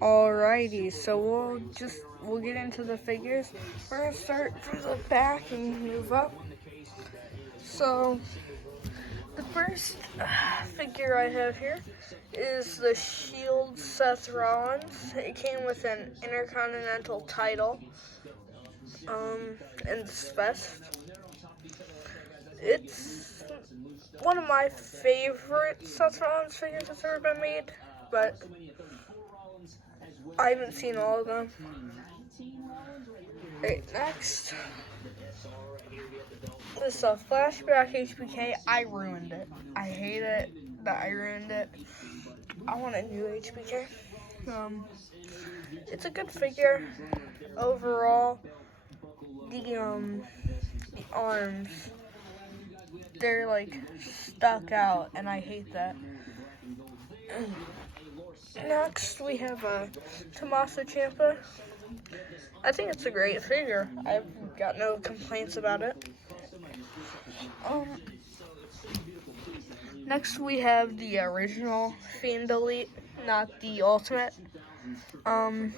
Alrighty, so we'll get into the figures. We're gonna start from the back and move up. So the first figure I have here is the Shield Seth Rollins. It came with an Intercontinental title, and this vest. It's one of my favorite Seth Rollins figures that's ever been made, but I haven't seen all of them. Alright, next. This is a flashback HBK. I ruined it. I hate it that I ruined it. I want a new HBK. It's a good figure overall. The arms, they're like stuck out, and I hate that. Next, we have Tommaso Ciampa. I think it's a great figure. I've got no complaints about it. Next, we have the original Fiend Elite, not the Ultimate. I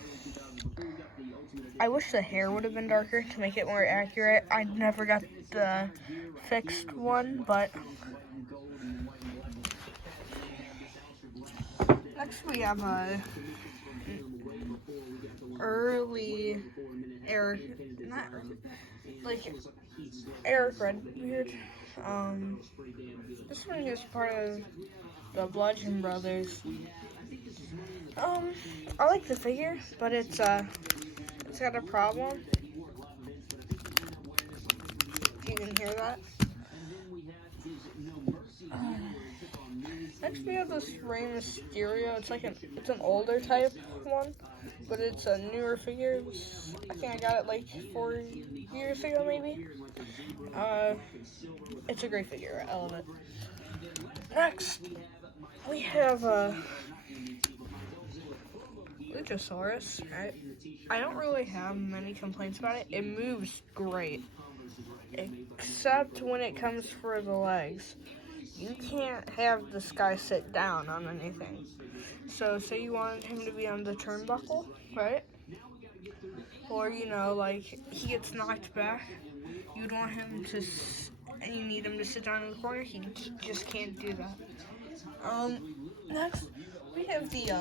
wish the hair would have been darker to make it more accurate. I never got the fixed one, but next we have early Eric, not early, like Eric Redbeard. This one is part of the Bludgeon Brothers. I like the figure, but it's got a problem. If you can hear that. Next we have this Rey Mysterio. It's an older type one, but it's a newer figure. I think I got it like 4 years ago, maybe. It's a great figure. I love it. Next, we have Luchasaurus. Right? I don't really have many complaints about it. It moves great, except when it comes for the legs. You can't have this guy sit down on anything. So say you wanted him to be on the turnbuckle, right? Or, like he gets knocked back. You'd want him to, and you need him to sit down in the corner. He just can't do that. Next, we have the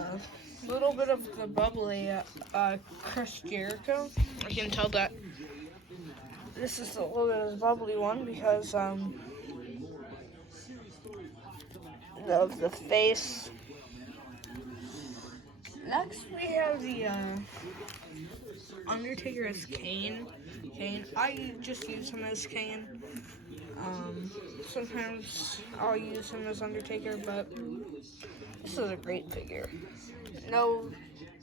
little bit of the bubbly Chris Jericho. I can tell that this is a little bit of the bubbly one because of the face. Next, we have the Undertaker as Kane. I just use him as Kane. Sometimes I'll use him as Undertaker, but this is a great figure. No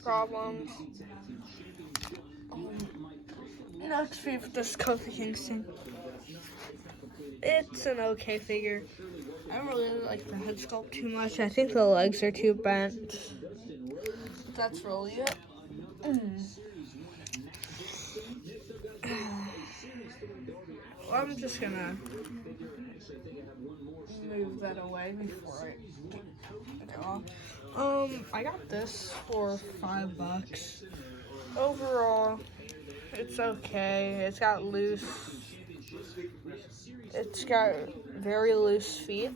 problems. Next, we have this Kofi Kingston. It's an okay figure. I don't really like the head sculpt too much. I think the legs are too bent. That's really it. I'm just gonna move that away before I go off. I got this for $5. Overall, it's okay. It's got very loose feet.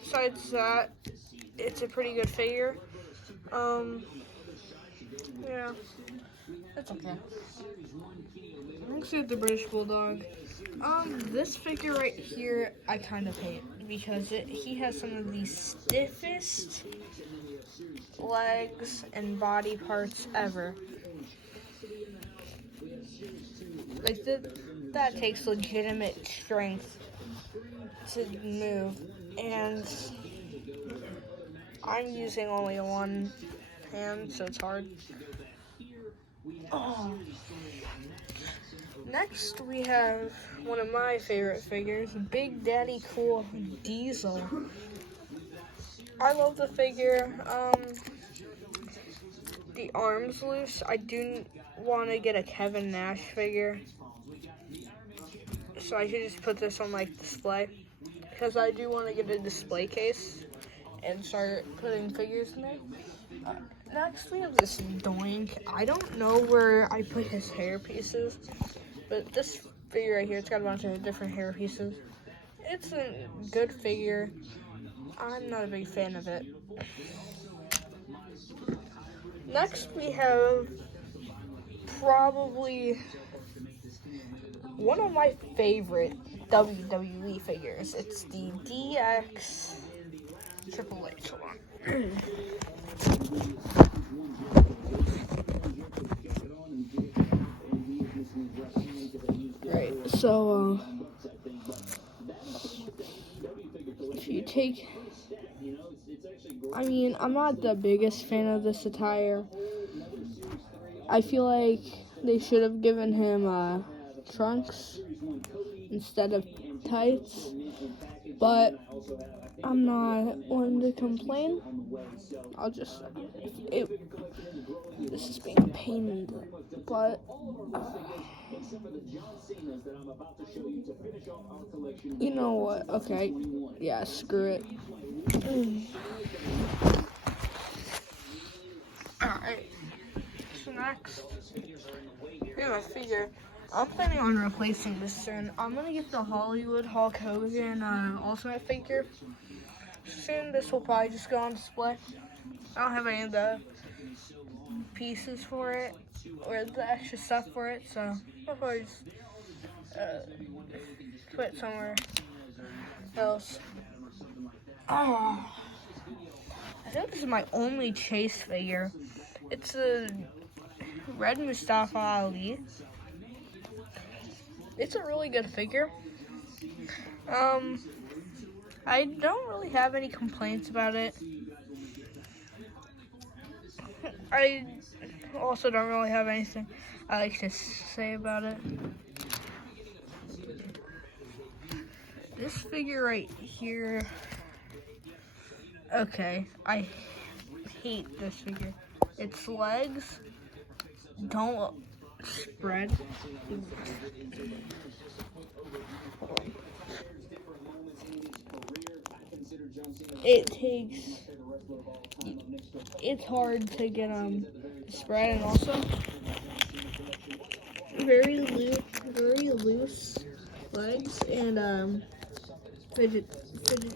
Besides that, it's a pretty good figure. Yeah, it's okay. Next we have the British Bulldog. This figure right here, I kind of hate because he has some of the stiffest legs and body parts ever. Like that takes legitimate strength to move, and I'm using only one hand, so it's hard. Next, we have one of my favorite figures, Big Daddy Cool Diesel. I love the figure. The arm's loose. I do want to get a Kevin Nash figure, so I should just put this on like display, because I do want to get a display case and start putting figures in there. Next we have this Doink. I don't know where I put his hair pieces, but this figure right here, it's got a bunch of different hair pieces. It's a good figure. I'm not a big fan of it. Next we have probably one of my favorite WWE figures. It's the DX Triple H one. Right, so if you take, I mean, I'm not the biggest fan of this attire. I feel like they should have given him trunks instead of tights, but I'm not one to complain. I'll just, this is being a pain in the butt. You know what? Okay. Yeah, screw it. Alright. So next, we have a figure. I'm planning on replacing this soon. I'm gonna get the Hollywood Hulk Hogan Ultimate figure soon. This will probably just go on display. I don't have any of the pieces for it or the extra stuff for it, so I'll probably just put it somewhere else. Oh, I think this is my only Chase figure. It's a red Mustafa Ali. It's a really good figure. I don't really have any complaints about it. I also don't really have anything I like to say about it. This figure right here, okay, I hate this figure. Its legs don't spread. It's hard to get spread, and also very loose legs and fidget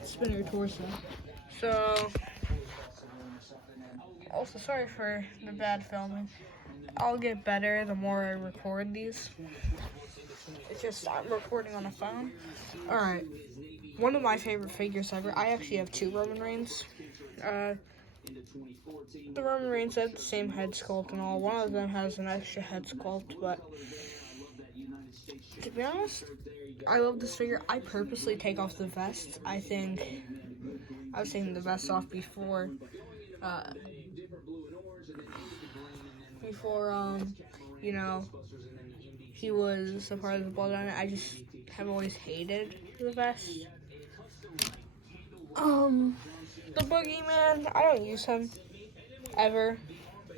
spinner torso. So also sorry for the bad filming. I'll get better the more I record these. It's just I'm recording on a phone. Alright. One of my favorite figures ever. I actually have two Roman Reigns. The Roman Reigns have the same head sculpt and all. One of them has an extra head sculpt, but to be honest, I love this figure. I purposely take off the vest. I was taking the vest off before you know, he was a part of the Bloodline. I just have always hated the vest. The Boogeyman, I don't use him ever,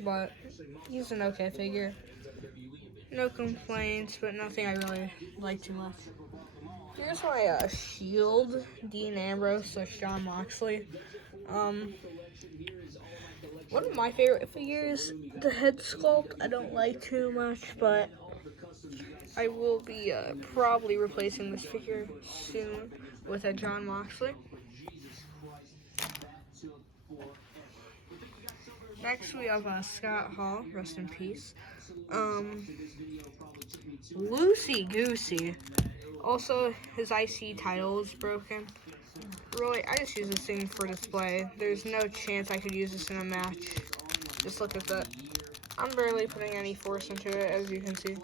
but he's an okay figure. No complaints, but nothing I really like too much. Here's my Shield, Dean Ambrose, / Jon Moxley. One of my favorite figures, the head sculpt, I don't like too much, but I will be probably replacing this figure soon with a Jon Moxley. Next we have Scott Hall, rest in peace. Loosey Goosey. Also, his IC title is broken. Really, I just use this thing for display. There's no chance I could use this in a match. Just look at that. I'm barely putting any force into it, as you can see.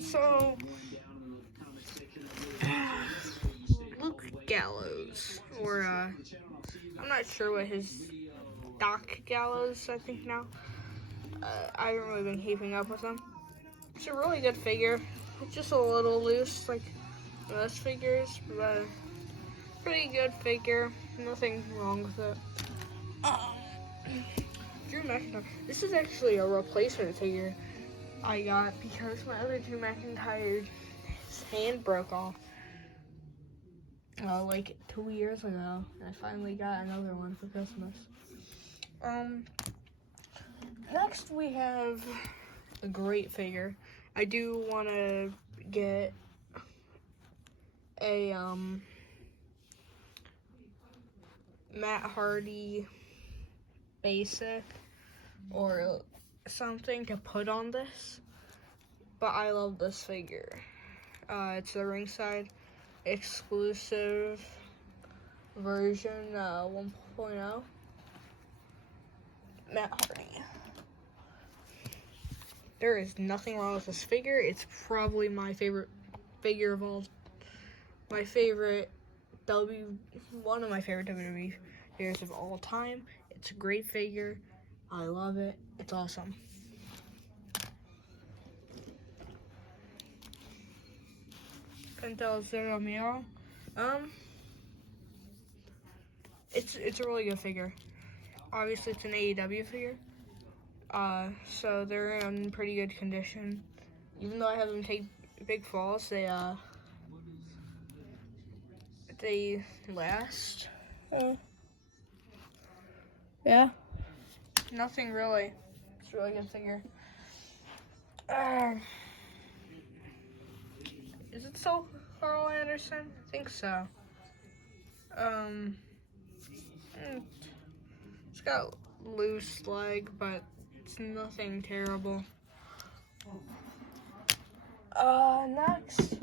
So Luke Gallows, or I'm not sure what his Doc Gallows, I think now. I haven't really been keeping up with him. It's a really good figure. It's just a little loose, like most figures, but pretty good figure. Nothing wrong with it. Drew McIntyre. This is actually a replacement figure I got because my other Drew McIntyre, his hand broke off. like 2 years ago. And I finally got another one for Christmas. Next we have a great figure. I do want to get a Matt Hardy basic or something to put on this, but I love this figure. It's a ringside exclusive version 1.0 Matt Hardy. There is nothing wrong with this figure. It's probably my favorite figure of all. One of my favorite WWE figures of all time. It's a great figure. I love it. It's awesome. Pentel Zero Miro. It's a really good figure. Obviously, it's an AEW figure. So they're in pretty good condition. Even though I have them take big falls, they last. Yeah. Nothing really. It's a really good figure. Is it still Carl Anderson? I think so. It's got loose leg, but it's nothing terrible. Next.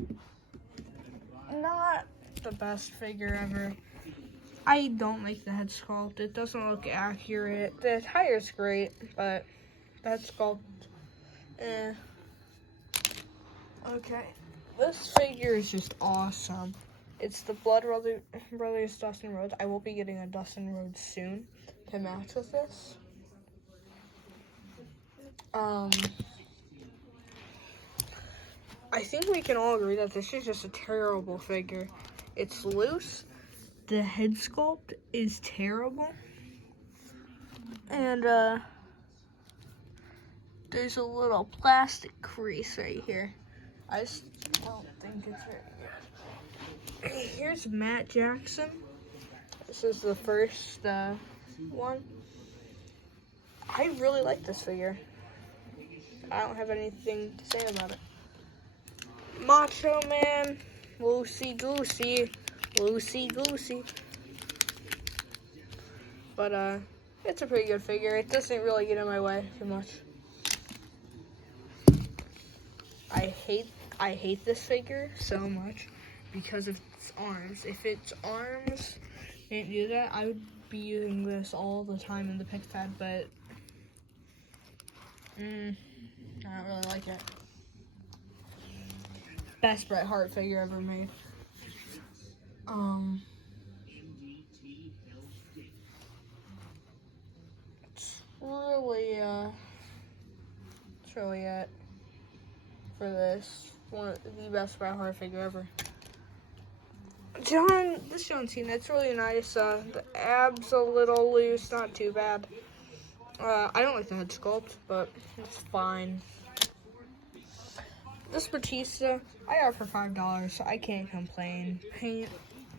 Not the best figure ever. I don't like the head sculpt. It doesn't look accurate. The attire's great, but the head sculpt, Okay. This figure is just awesome. It's the Blood Brothers Dustin Rhodes. I will be getting a Dustin Rhodes soon to match with this. I think we can all agree that this is just a terrible figure. It's loose. The head sculpt is terrible. And there's a little plastic crease right here. I just don't think it's very good. Here's Matt Jackson. This is the first one. I really like this figure. I don't have anything to say about it. Macho Man, loosey goosey. But it's a pretty good figure. It doesn't really get in my way too much. I hate this figure so much because of its arms. If its arms didn't do that, I would be using this all the time in the pick pad, but I don't really like it. Best Bret Hart figure ever made. It's really it for this. One of the best Bret Hart figure ever. This John Cena, it's really nice. The abs a little loose, not too bad. I don't like the head sculpt, but it's fine. This Batista, I got it for $5, so I can't complain. Paint,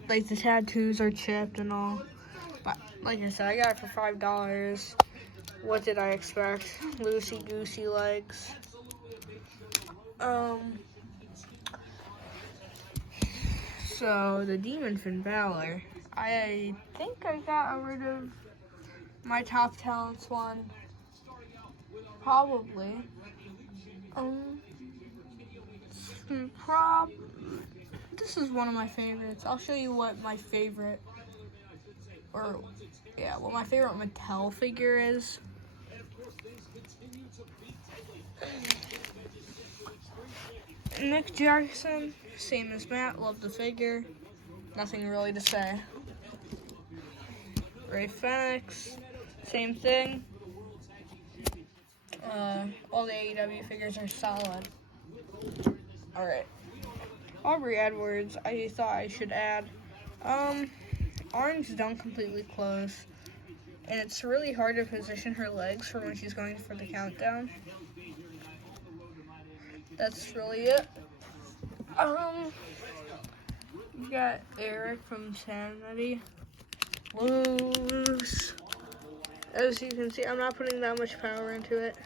like the tattoos are chipped and all. But like I said, I got it for $5. What did I expect? Loosey-goosey legs. So the Demon Finn Balor, I think I got rid of my Top Talents one. Probably. This is one of my favorites. I'll show you what my favorite, what my favorite Mattel figure is. Nick Jackson, same as Matt, love the figure. Nothing really to say. Ray Fenix, same thing. All the AEW figures are solid. Alright. Aubrey Edwards, I thought I should add. Arms don't completely close. And it's really hard to position her legs for when she's going for the countdown. That's really it. We've got Eric from Sanity. Loose. As you can see, I'm not putting that much power into it.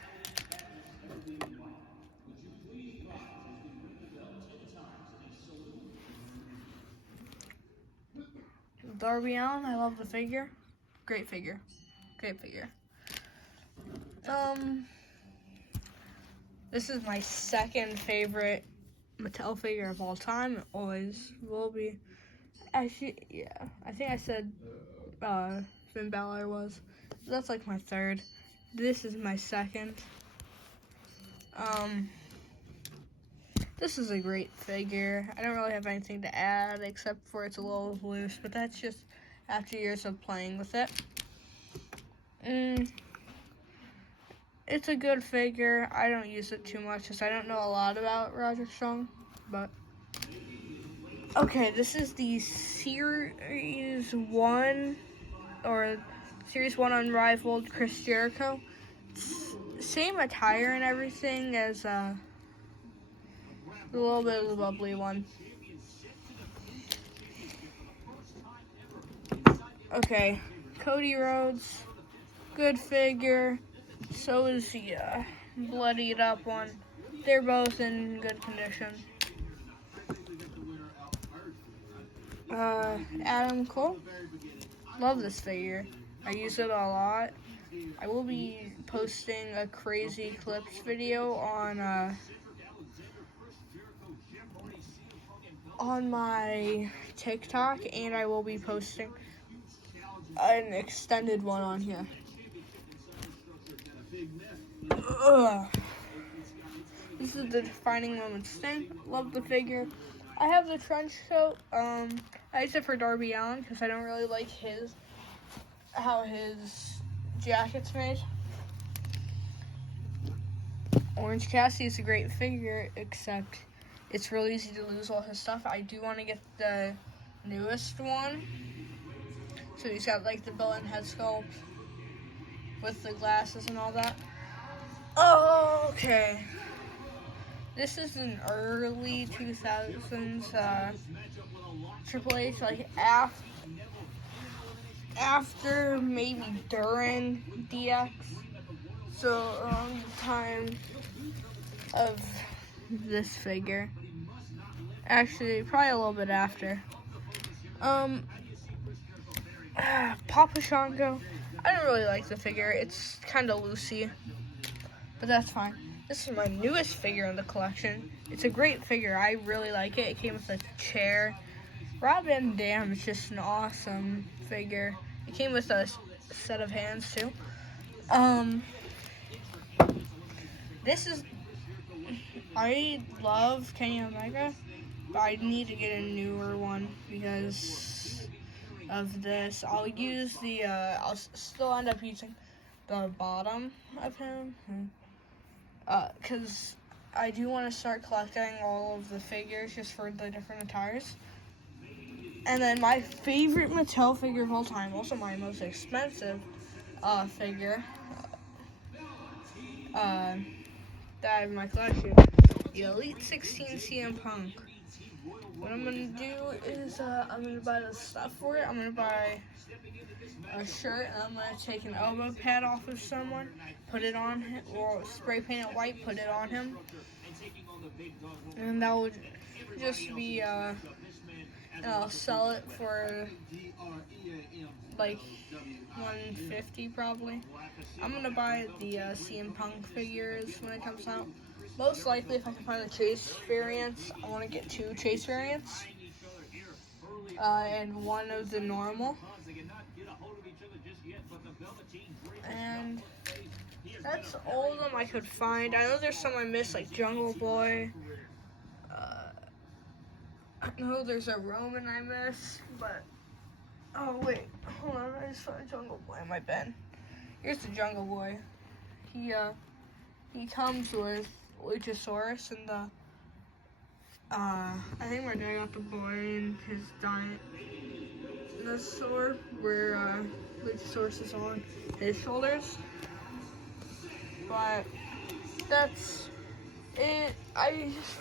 Darby Allin, I love the figure. Great figure. Great figure. This is my second favorite Mattel figure of all time. It always will be. Actually, yeah. I think I said Finn Balor was. That's like my third. This is my second. This is a great figure. I don't really have anything to add except for it's a little loose, but that's just after years of playing with it. It's a good figure. I don't use it too much because I don't know a lot about Roderick Strong, but okay, this is the Series 1 or Series 1 Unrivaled Chris Jericho. Same attire and everything as a little bit of the bubbly one. Okay, Cody Rhodes, good figure. So is the bloodied up one. They're both in good condition. Adam Cole, love this figure. I use it a lot. I will be posting a Crazy Clips video on my TikTok, and I will be posting an extended one on here. This is the Defining Moments thing. Love the figure. I have the trench coat. I use it for Darby Allin because I don't really like how his jacket's made. Orange Cassidy is a great figure, except it's really easy to lose all his stuff. I do want to get the newest one. So he's got like the villain head sculpt with the glasses and all that. Oh, okay. This is an early 2000s Triple H, like after maybe during DX. So around the time of this figure. Actually, probably a little bit after. Papa Shango. I don't really like the figure. It's kind of loosey, but that's fine. This is my newest figure in the collection. It's a great figure. I really like it. It came with a chair. Rob Van Dam is just an awesome figure. It came with a set of hands too. I love Kenny Omega, but I need to get a newer one because of this. I'll still end up using the bottom of him, because I do want to start collecting all of the figures just for the different attires. And then my favorite Mattel figure of all time, also my most expensive figure that I have in my collection, the Elite 16 CM Punk. What I'm going to do is I'm going to buy the stuff for it. I'm going to buy a shirt, and I'm going to take an elbow pad off of someone, put it on him, or spray paint it white, put it on him. And that would just be, and I'll sell it for like $150 probably. I'm going to buy the CM Punk figures when it comes out. Most likely, if I can find the Chase variants, I want to get 2 Chase variants, and one of the normal. And that's all of them I could find. I know there's some I missed, like Jungle Boy. I know there's a Roman I missed, but oh wait, hold on, I just found Jungle Boy in my bin. Here's the Jungle Boy. He comes with Luchasaurus and the I think my dad got the boy in his dinosaur where Luchasaurus is on his shoulders. But that's it. I just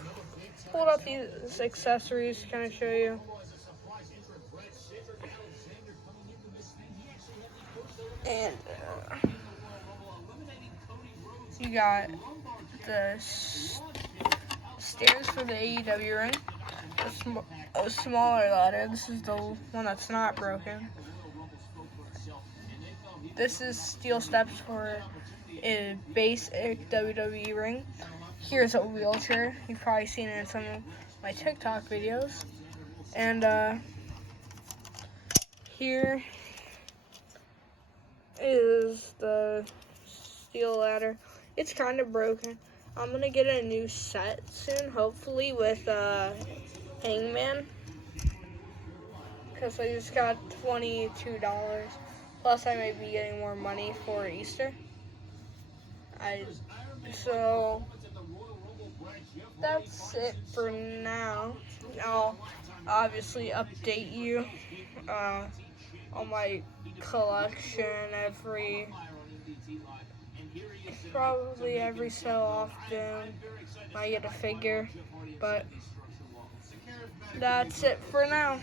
pulled out these accessories to kind of show you. And you got the stairs for the AEW ring, a smaller ladder. This is the one that's not broken. This is steel steps for a basic WWE ring. Here's a wheelchair. You've probably seen it in some of my TikTok videos. And here is the steel ladder. It's kind of broken. I'm going to get a new set soon, hopefully with Hangman. Because I just got $22. Plus I may be getting more money for Easter. So that's it for now. I'll obviously update you on my collection probably every so often. I get a figure, but that's it for now.